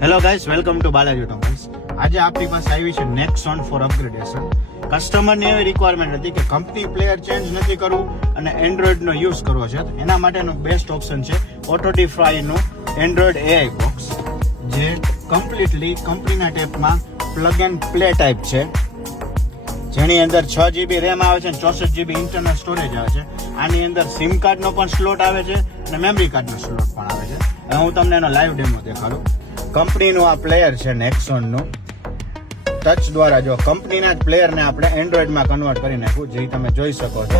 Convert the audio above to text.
Hello guys, welcome to Balaji automobiles. આજે આપણી પાસે આવી છે નેક્સોન ફોર અપગ્રેડેશન. કસ્ટમરની એવી રિક્વાયરમેન્ટ હતી કે કંપની પ્લેયર ચેન્જ નથી કરવું અને એન્ડ્રોઈડનો યુઝ કરવો છે. એના માટેનો બેસ્ટ ઓપ્શન છે ઓટોડીફાઈનું એન્ડ્રોઈડ એઆઈ બોક્સ, જે કમ્પ્લીટલી કંપનીના ટેપમાં પ્લગ એન્ડ પ્લે ટાઈપ છે, જેની અંદર 6GB રેમ આવે છે અને 64GB ઇન્ટરનલ સ્ટોરેજ આવે છે. આની અંદર સિમ કાર્ડનો પણ સ્લોટ આવે છે અને મેમરી કાર્ડનો સ્લોટ પણ આવે છે. હવે હું તમને એનો લાઈવ ડેમો દેખાડું. કંપનીનું આ પ્લેયર છે નેક્સોનનું. ટચ દ્વારા જો કંપનીના જ પ્લેયરને આપણે એન્ડ્રોઈડમાં કન્વર્ટ કરી નાખ્યું, જે તમે જોઈ શકો છો.